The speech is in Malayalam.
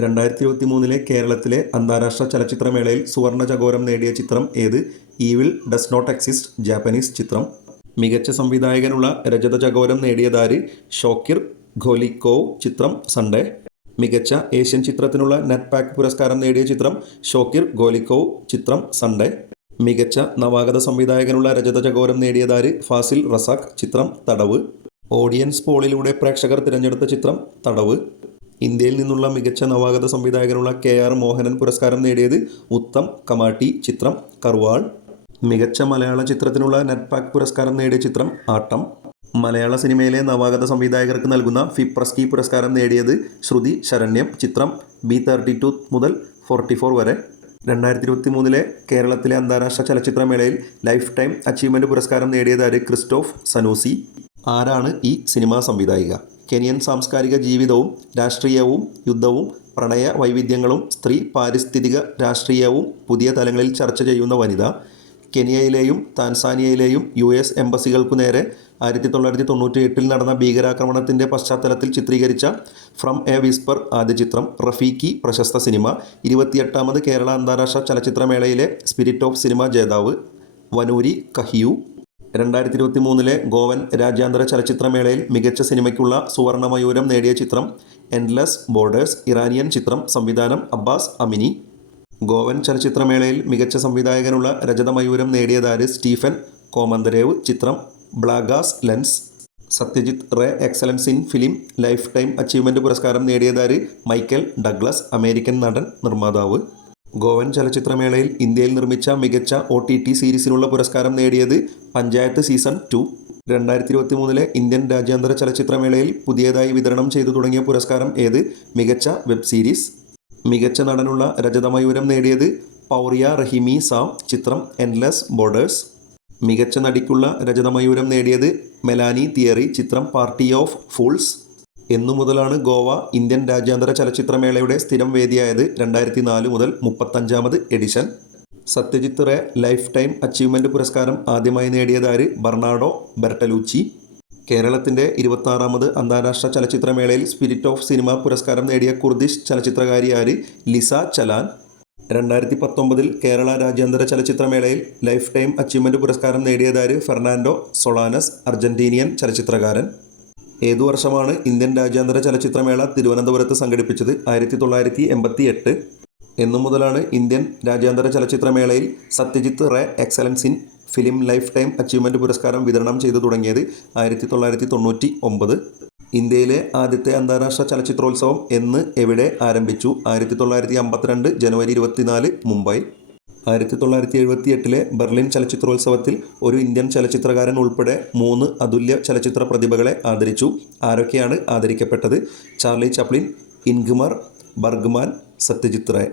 രണ്ടായിരത്തി ഇരുപത്തി മൂന്നിലെ കേരളത്തിലെ അന്താരാഷ്ട്ര ചലച്ചിത്രമേളയിൽ സുവർണ ചകോരം നേടിയ ചിത്രം ഏത്? Evil does not exist Japanese ചിത്രം. മികച്ച സംവിധായകനുള്ള രജത ചകോരം നേടിയതാര്? ഷോക്കിർ ഖോലിക്കോവ് ചിത്രം സൺഡേ. മികച്ച ഏഷ്യൻ ചിത്രത്തിനുള്ള നെറ്റ് പാക്ക് പുരസ്കാരം നേടിയ ചിത്രം ഷോക്കിർ ഗോലിക്കോവ് ചിത്രം സൺഡേ. മികച്ച നവാഗത സംവിധായകനുള്ള രജത ചകോരം നേടിയതാര്? ഫാസിൽ റസാഖ് ചിത്രം തടവ്. ഓഡിയൻസ് പോളിലൂടെ പ്രേക്ഷകർ തിരഞ്ഞെടുത്ത ചിത്രം തടവ്. ഇന്ത്യയിൽ നിന്നുള്ള മികച്ച നവാഗത സംവിധായകനുള്ള കെ ആർ മോഹനൻ പുരസ്കാരം നേടിയത് ഉത്തം കമാട്ടി ചിത്രം കർവാൾ. മികച്ച മലയാള ചിത്രത്തിനുള്ള നെറ്റ്പാക് പുരസ്കാരം നേടിയ ചിത്രം ആട്ടം. മലയാള സിനിമയിലെ നവാഗത സംവിധായകർക്ക് നൽകുന്ന ഫിപ്രസ്കി പുരസ്കാരം നേടിയത് ശ്രുതി ശരണ്യം ചിത്രം ബി തേർട്ടി ടു മുതൽ ഫോർട്ടി ഫോർ വരെ. രണ്ടായിരത്തി ഇരുപത്തി മൂന്നിലെ കേരളത്തിലെ അന്താരാഷ്ട്ര ചലച്ചിത്രമേളയിൽ ലൈഫ് ടൈം അച്ചീവ്മെന്റ് പുരസ്കാരം നേടിയതാര് ക്രിസ്റ്റോഫ് സനൂസി? ആരാണ് ഈ സിനിമാ സംവിധായിക? കെനിയൻ സാംസ്കാരിക ജീവിതവും രാഷ്ട്രീയവും യുദ്ധവും പ്രണയ വൈവിധ്യങ്ങളും സ്ത്രീ പാരിസ്ഥിതിക രാഷ്ട്രീയവും പുതിയ തലങ്ങളിൽ ചർച്ച ചെയ്യുന്ന വനിത കെനിയയിലെയും താൻസാനിയയിലെയും യു എസ് എംബസികൾക്കു നേരെ ആയിരത്തി തൊള്ളായിരത്തി തൊണ്ണൂറ്റി എട്ടിൽ നടന്ന ഭീകരാക്രമണത്തിന്റെ പശ്ചാത്തലത്തിൽ ചിത്രീകരിച്ച ഫ്രം എ വിസ്പർ ആദ്യ ചിത്രം റഫീക്കി പ്രശസ്ത സിനിമ ഇരുപത്തിയെട്ടാമത് കേരള അന്താരാഷ്ട്ര ചലച്ചിത്രമേളയിലെ സ്പിരിറ്റ് ഓഫ് സിനിമ ജേതാവ് വനൂരി കഹിയു. രണ്ടായിരത്തി ഇരുപത്തി മൂന്നിലെ ഗോവൻ രാജ്യാന്തര ചലച്ചിത്രമേളയിൽ മികച്ച സിനിമയ്ക്കുള്ള സുവർണമയൂരം നേടിയ ചിത്രം എൻഡ്ലെസ് ബോർഡേഴ്സ് ഇറാനിയൻ ചിത്രം സംവിധാനം അബ്ബാസ് അമിനി. ഗോവൻ ചലച്ചിത്രമേളയിൽ മികച്ച സംവിധായകനുള്ള രജതമയൂരം നേടിയതാര് സ്റ്റീഫൻ കോമന്തരേവ് ചിത്രം Blaga's lessons Satyajit Ray excellence in film lifetime achievement പുരസ്കാരം നേടിയതാര് മൈക്കൽ ഡഗ്ലസ് അമേരിക്കൻ നടൻ നിർമ്മാതാവ്. ഗോവൻ ചലച്ചിത്രമേളയിൽ ഇന്ത്യയിൽ നിർമ്മിച്ച മികച്ച ഒ ടി ടി സീരീസിനുള്ള പുരസ്കാരം നേടിയത് പഞ്ചായത്ത് സീസൺ ടു. രണ്ടായിരത്തി ഇരുപത്തി മൂന്നിലെ ഇന്ത്യൻ രാജ്യാന്തര ചലച്ചിത്രമേളയിൽ പുതിയതായി വിതരണം ചെയ്തു തുടങ്ങിയ പുരസ്കാരം ഏത്? മികച്ച വെബ് സീരീസ്. മികച്ച നടനുള്ള രജതമയൂരം നേടിയത് പൗറിയ റഹിമി സാം ചിത്രം എൻലെസ് ബോർഡേഴ്സ് മികച്ച നടിക്കുള്ള രജതമയൂരം നേടിയത് മെലാനി തിയറി. ചിത്രം പാർട്ടി ഓഫ് ഫൂൾസ് എന്നു മുതലാണ് ഗോവ ഇന്ത്യൻ രാജ്യാന്തര ചലച്ചിത്രമേളയുടെ സ്ഥിരം വേദിയായത് രണ്ടായിരത്തി നാല് മുതൽ മുപ്പത്തഞ്ചാമത് edition. Satyajit Ray lifetime achievement പുരസ്കാരം ആദ്യമായി നേടിയതാര് ബർണാഡോ ബെർട്ടലൂച്ചി. കേരളത്തിന്റെ ഇരുപത്താറാമത് അന്താരാഷ്ട്ര ചലച്ചിത്രമേളയിൽ സ്പിരിറ്റ് ഓഫ് സിനിമ പുരസ്കാരം നേടിയ കുർദിഷ് ചലച്ചിത്രകാരിയാര് ലിസ ചലാൻ. രണ്ടായിരത്തി പത്തൊമ്പതിൽ കേരള രാജ്യാന്തര ചലച്ചിത്രമേളയിൽ ലൈഫ് ടൈം അച്ചീവ്മെന്റ് പുരസ്കാരം നേടിയതാര് ഫെർണാൻഡോ സൊളാനസ് അർജന്റീനിയൻ ചലച്ചിത്രകാരൻ. ഏതു വർഷമാണ് ഇന്ത്യൻ രാജ്യാന്തര ചലച്ചിത്രമേള തിരുവനന്തപുരത്ത് സംഘടിപ്പിച്ചത്? ആയിരത്തി തൊള്ളായിരത്തി എൺപത്തി എട്ട് എന്നു മുതലാണ് ഇന്ത്യൻ രാജ്യാന്തര ചലച്ചിത്രമേളയിൽ Satyajit Ray excellence in film lifetime achievement പുരസ്കാരം വിതരണം ചെയ്തു തുടങ്ങിയത് ആയിരത്തി തൊള്ളായിരത്തി തൊണ്ണൂറ്റി ഒമ്പത് ഇന്ത്യയിലെ ആദ്യത്തെ അന്താരാഷ്ട്ര ചലച്ചിത്രോത്സവം എന്ന് എവിടെ ആരംഭിച്ചു? ആയിരത്തി തൊള്ളായിരത്തി അമ്പത്തിരണ്ട് ജനുവരി ഇരുപത്തിനാല് മുംബൈ. ആയിരത്തി തൊള്ളായിരത്തി എഴുപത്തി എട്ടിലെ ബെർലിൻ ചലച്ചിത്രോത്സവത്തിൽ ഒരു ഇന്ത്യൻ ചലച്ചിത്രകാരൻ ഉൾപ്പെടെ മൂന്ന് അതുല്യ ചലച്ചിത്ര പ്രതിഭകളെ ആദരിച്ചു. ആരൊക്കെയാണ് ആദരിക്കപ്പെട്ടത്? Charlie Chaplin Ingmar Bergman Satyajit Ray